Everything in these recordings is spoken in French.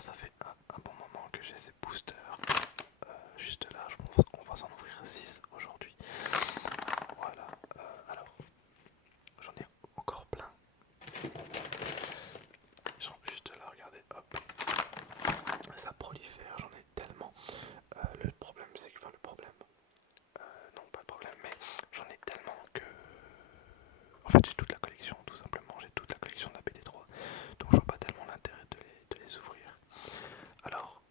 Alors ça fait un bon moment que j'ai ces boosters. Juste là, on va s'en ouvrir 6 aujourd'hui. Voilà. Alors, j'en ai encore plein. Juste là, regardez, hop. Ça prolifère, j'en ai tellement. Le problème, c'est que, enfin le problème, non pas le problème, mais j'en ai tellement que... En fait, j'ai toute la collection, tout simplement. J'ai toute la collection de la BD3. Donc je vois pas tellement l'intérêt de les ouvrir. Alors,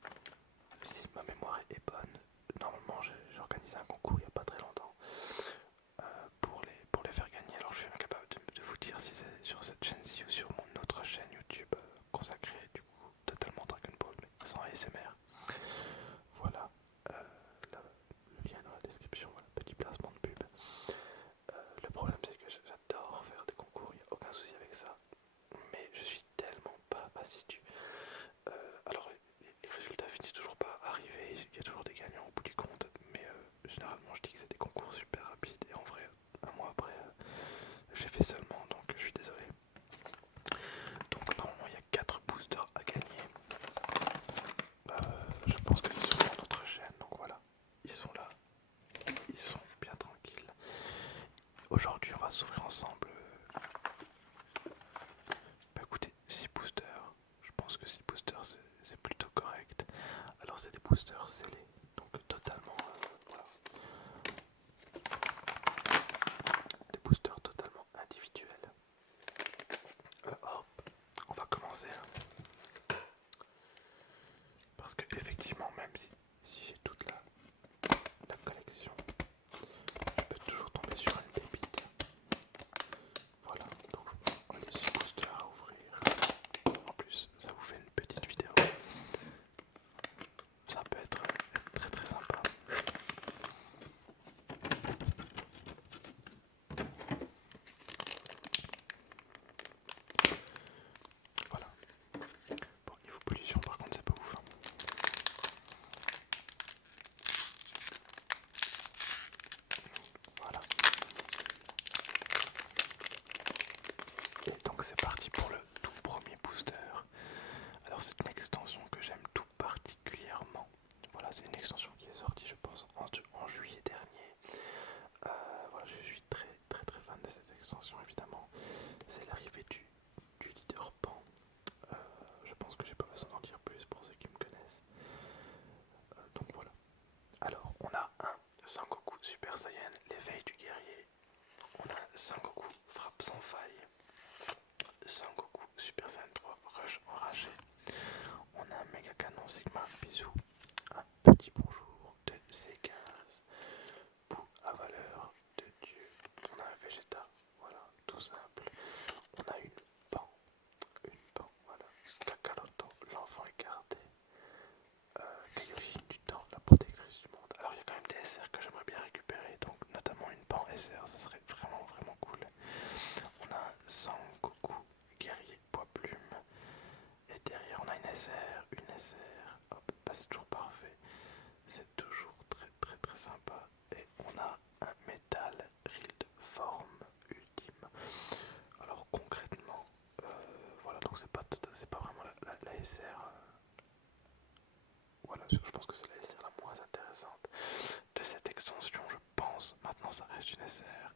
si ma mémoire est bonne, normalement j'ai organisé un concours il n'y a pas très longtemps pour les faire gagner. Alors je suis incapable de vous dire si c'est sur cette chaîne-ci ou sur mon autre chaîne YouTube consacrée du coup totalement Dragon Ball mais sans ASMR. Voilà, le lien dans la description, voilà, petit placement de pub. Le problème c'est que j'adore faire des concours, il n'y a aucun souci avec ça, mais je suis tellement pas assidu. Alors les résultats finissent toujours par arriver, il y a toujours des gagnants au bout du compte, mais généralement je dis que c'est des concours super rapides et en vrai un mois après je l'ai fait seulement donc je suis désolé. Donc normalement il y a 4 boosters à gagner. Je pense que c'est sur notre chaîne, donc voilà, ils sont là, ils sont bien tranquilles. Aujourd'hui on va s'ouvrir ensemble. Bah écoutez, 6 boosters, je pense que 6 boosters c'est plutôt correct. Alors c'est des boosters scellés, donc totalement, voilà, des boosters totalement individuels. Alors hop, on va commencer, hein, parce que effectivement même si j'ai toute la collection, je peux toujours tomber sur une pépite. Voilà, donc on a 6 boosters à ouvrir. En plus, ça vous fait une petite vidéo. Ça peut être très très sympa. Voilà. Bon, niveau pollution, par contre, c'est pas ouf, hein. Voilà. Et donc c'est parti pour le tout premier booster. Alors c'est une extension que j'aime tout particulièrement. Voilà, c'est une extension qui est sortie, je pense, en juillet dernier. Voilà, je suis très très très fan de cette extension, évidemment. C'est l'arrivée du leader Pan. Je pense que j'ai pas besoin d'en dire plus pour ceux qui me connaissent. Donc voilà. Alors, on a un Sangoku Super Saiyan, l'éveil du guerrier. On a Sangoku frappe sans faille. Sangoku Super Saiyan 3 rush enragé. On a un méga canon Sigma bisou. Un petit bonjour de C15. Bout à valeur de Dieu. On a un Vegeta. Voilà, tout simple. On a une pan, voilà. Kakaroto, l'enfant écarté. Kaioshin du temps, la protectrice du monde. Alors il y a quand même des SR que j'aimerais bien récupérer, donc notamment une pan SR, ça serait vraiment vraiment cool. On a un Sangoku, guerrier poids plume. Et derrière on a une SR, hop, bah c'est toujours parfait. C'est toujours très très très sympa. Et on a un métal Rild forme ultime. Alors concrètement, voilà, donc c'est pas vraiment la SR. Voilà, je pense que c'est la SR la moins intéressante de cette extension, je pense. Maintenant, ça reste une SR,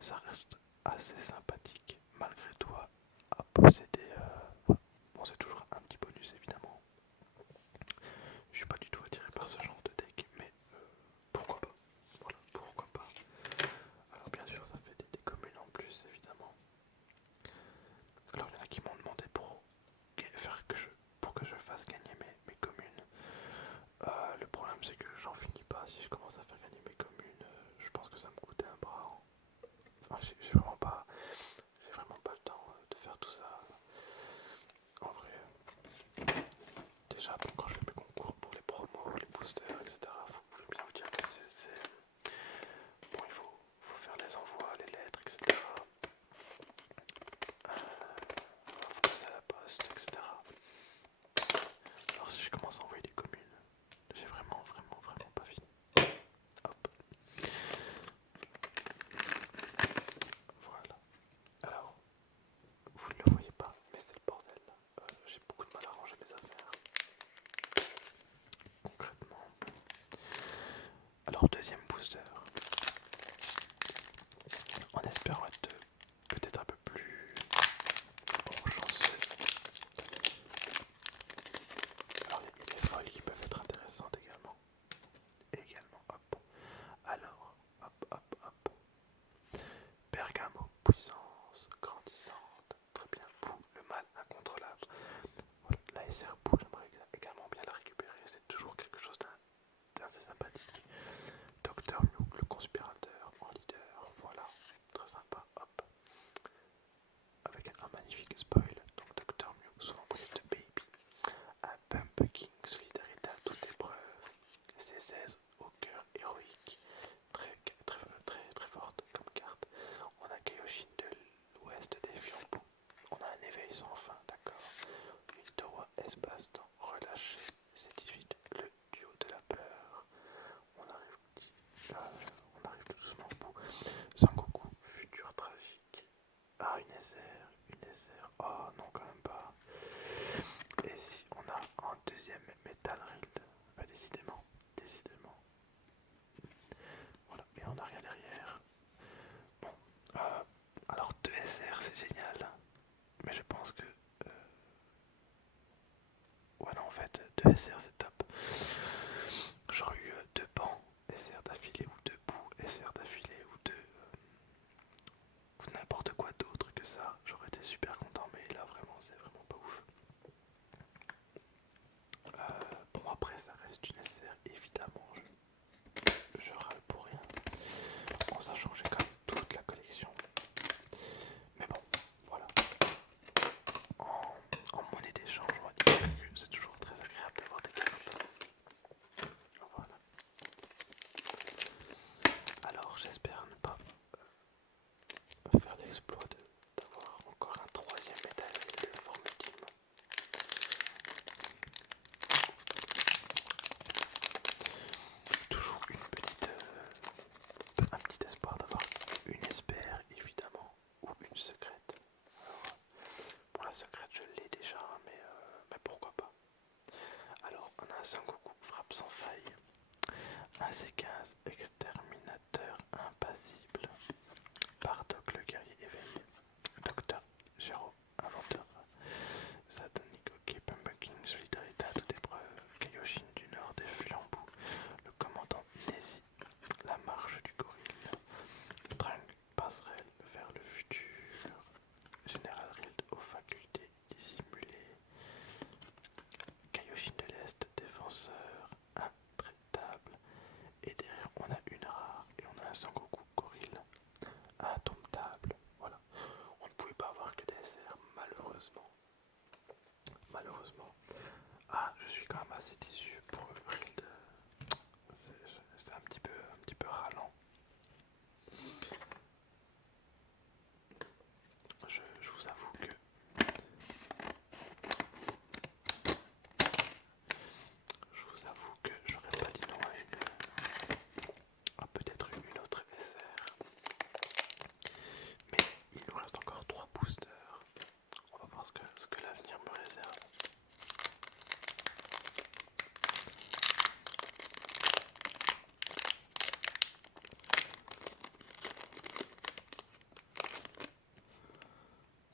ça reste assez sympathique malgré tout à posséder. Voilà. Bon, c'est toujours un petit bonus évidemment. Je suis pas du tout attiré par ce genre de deck, mais pourquoi pas. Voilà, pourquoi pas. Alors, bien sûr, ça fait des communes en plus évidemment. Alors, il y en a qui m'ont demandé pour que je fasse gagner mes communes. Le problème c'est que j'en finis pas. Si je commence à faire gagner mes communes, je pense que ça me coûte un bras. Enfin, j'ai vraiment pas Alors deuxième booster, en espérant être peut-être un peu plus chanceux. Alors il y a des folles qui peuvent être intéressantes également. Hop. Alors, hop. Bergamo, puissance grandissante. Très bien, Boo, le mal incontrôlable. Voilà, la SR Boo, j'aimerais également bien la récupérer. C'est toujours quelque chose d'assez sympathique. Docteur Mew, le conspirateur en leader. Voilà, très sympa. Hop. Avec un magnifique spoil. Donc Docteur Mew, son emprise de Baby. Un Pumpkin, solidarité à toute épreuve. C16 au cœur héroïque. Très forte comme carte. On a Kaioshin de l'ouest des Flambeaux. On a un éveil sans fin, d'accord. Ultowa, espace-temps relâché. C'est 18, le duo de la peur. On arrive tout doucement au bout. Sangoku, futur tragique. Ah, une SR. Oh non, quand même pas. Et si on a un deuxième Metal Rild, bah décidément. Voilà, et on n'a rien derrière. Bon, alors 2 SR c'est génial, mais je pense que... ouais non en fait, 2 SR c'est top. J'aurais eu 2 pans SR d'affilée ou 2 bouts SR d'affilée ou 2... ou n'importe quoi d'autre que ça, j'aurais été super content, mais là vraiment c'est vraiment pas ouf. Bon après ça reste une SR évidemment, je râle pour rien, en sachant que j'ai quand même toute la collection. Mais bon, voilà. En monnaie d'échange, on va dire que c'est toujours très agréable d'avoir des cartes. Voilà. Alors j'espère ne pas faire l'exploit d'avoir encore un troisième métal de forme ultime. Toujours un petit espoir d'avoir une espère évidemment ou une secrète. Alors, pour la secrète je l'ai déjà, mais pourquoi pas. Alors on a un Sangoku frappe sans faille, un C15 exterminateur impassible, Bardock le guerrier éveillé, Docteur Gero inventeur, Satanik ok, Pumpkin solidarité à toute épreuve, Kaioshin du nord des flambeaux, le commandant Nézi, la marche du gorille, Trunk passerelle vers le futur, Général Rild aux facultés dissimulées, Kaioshin de l'Est, défenseur intraitable, et derrière on a une rare et on a un Sangoku gorille indomptable. Voilà, on ne pouvait pas avoir que des SR malheureusement. Ah, je suis quand même assez déçu pour Rild. C'est un petit peu ralent. Je vous avoue que j'aurais pas dit non à peut-être une autre SR. Mais il nous reste encore 3 boosters. On va voir ce que l'avenir me réserve.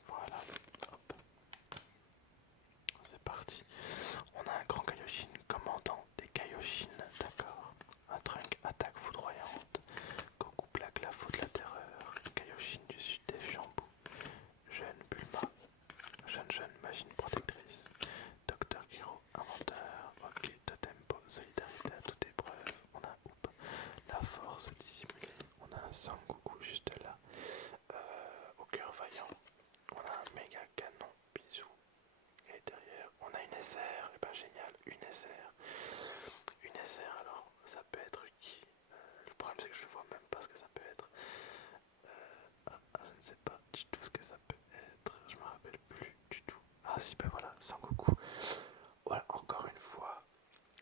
Voilà, hop, c'est parti. On a un grand Kaioshin, commandant des Kaioshin, d'accord. Un Trunk, attaque foudroyante. Goku plaque la faute de la terreur. Kaioshin du sud des Fiambou. Jeune Bulma. Jeune machine protectrice. Docteur Giro, inventeur. Ok, Totempo, solidarité à toute épreuve. On a Oup, la force dissimulée. On a un Sangoku juste là. Au cœur vaillant. On a un méga canon, bisous. Et derrière, on a une SR, et ben génial, une SR. Une SR, alors, ça peut être qui le problème c'est que je ne vois même pas ce que ça peut être. Je ne sais pas du tout ce que ça peut être, je me rappelle plus du tout. Ah si, ben voilà, Sangoku. Voilà, encore une fois,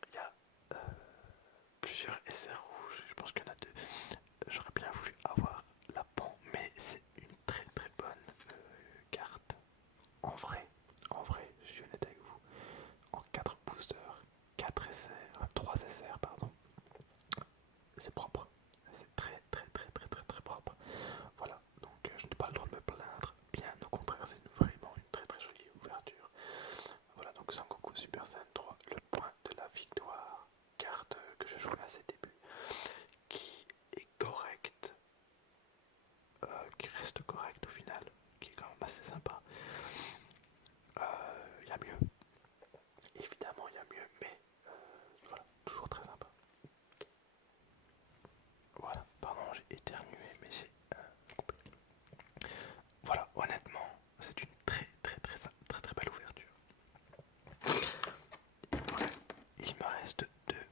il y a plusieurs SR rouges, je pense qu'il y en a deux. J'aurais bien voulu avoir la pan, mais c'est une très bonne carte. En vrai, je suis honnête avec vous, en 4 boosters, 4 SR, 3 SR pardon, c'est joué à ses débuts, qui est correct, qui reste correct au final, qui est quand même assez sympa. Il y a mieux, évidemment il y a mieux, mais voilà, toujours très sympa. Voilà, pardon, j'ai éternué, mais j'ai coupé. Voilà, honnêtement, c'est une très belle ouverture. Ouais, il me reste deux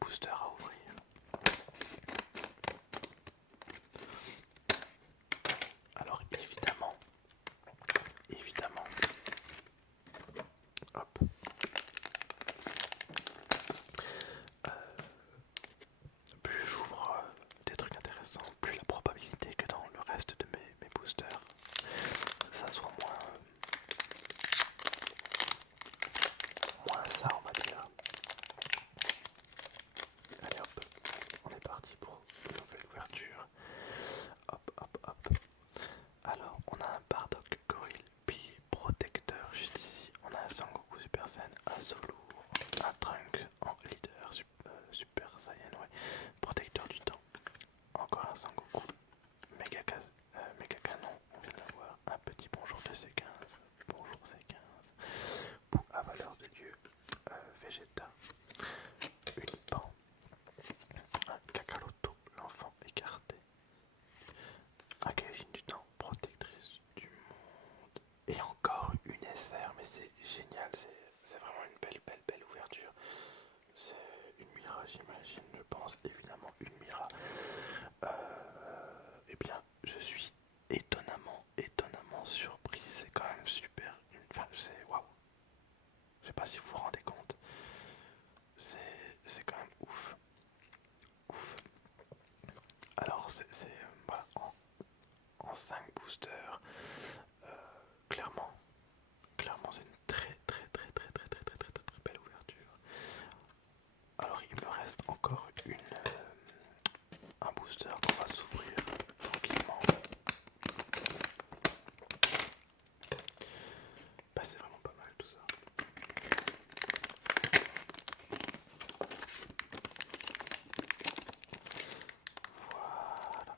boosters à ouvrir. Alors évidemment, hop, plus j'ouvre des trucs intéressants, plus la probabilité que dans le reste de mes boosters, ça soit moins ça, on va dire. Allez hop, on est parti pour une nouvelle ouverture. Hop, hop, hop. Alors, on a un Bardock Gorille, puis Protecteur juste ici. On a un Sangoku Super Saiyan, un Solour, un Trunks en leader Super Saiyan, ouais. Protecteur du temps. Encore un Sangoku. Méga Canon, on vient d'avoir un petit bonjour de C15. Bonjour C15. Pou à valeur de Dieu. Vegeta. Une Pan. Un Kakaroto, l'enfant écarté. Un Kaijin du temps, protectrice du monde. Et encore une SR, mais c'est génial, c'est vraiment une belle ouverture. C'est une Mira, j'imagine, je pense, évidemment une Mira. Eh bien, je suis étonnamment surpris, c'est quand même super. Enfin, c'est waouh. Je sais pas si vous vous rendez compte. C'est quand même ouf. Ouf. Alors, voilà, en 5 boosters, clairement, c'est une très belle ouverture. Alors il me reste encore un booster qu'on va s'ouvrir tranquillement. Bah, c'est vraiment pas mal tout ça. Voilà.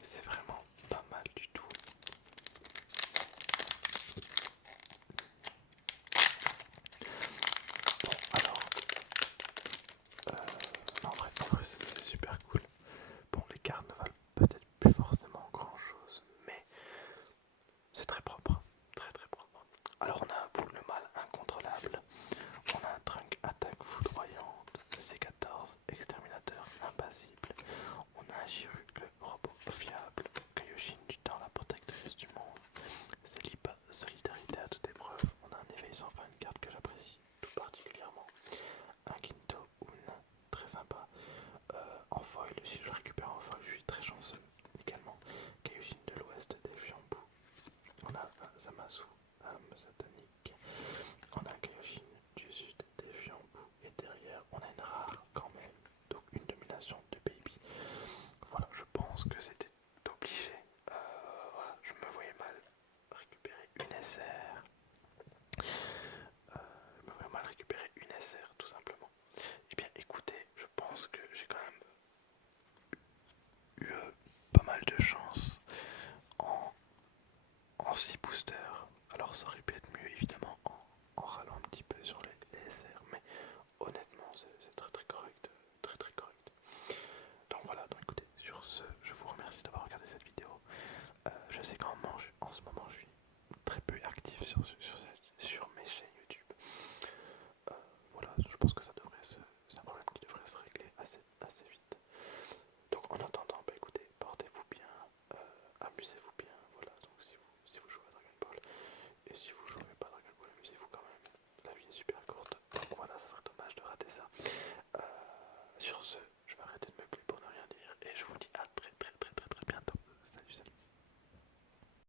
C'est vraiment pas mal du tout. Bon alors, en vrai c'est super cool. Bon, les cartes ne valent peut-être plus forcément grand chose, mais c'est très propre, très propre. Alors on a un boule mal incontrôlable, on a un trunk attaque foudroyante, C14, exterminateur impassible, on a un Chirurg, le robot fiable, Kaioshin du temps, la protectrice du monde, Célibat, solidarité à toute épreuve, on a un éveil sans fin, une carte que j'apprécie tout particulièrement, un Kinto Un, très sympa, en foil, si je récupère en foil, je suis très chanceux également. Kaioshin de l'Ouest, défiant Bou. On a un Zamasu, âme satanique. On a un Kaioshin du Sud, défiant Bou. Et derrière, on a une rare quand même. Donc une domination de Baby. Voilà, je pense que c'était obligé. Voilà, je me voyais mal récupérer une SR. Je me voyais mal récupérer une SR tout simplement. Eh bien écoutez, je pense que j'ai quand même eu pas mal de chance en 6 boosters. Alors ça aurait pu être mieux évidemment en râlant un petit peu sur les SR, mais honnêtement c'est très correct, très correct. Donc voilà, donc écoutez, sur ce, je vous remercie d'avoir regardé cette vidéo. Je sais qu'en ce moment je suis très peu actif sur mes chaînes YouTube. Voilà, je pense que c'est un problème qui devrait se régler assez vite. Donc en attendant, bah écoutez, portez-vous bien, amusez-vous bien, voilà, donc si vous jouez à Dragon Ball, et si vous jouez pas à Dragon Ball, amusez-vous quand même, la vie est super courte, donc voilà, ça serait dommage de rater ça. Sur ce,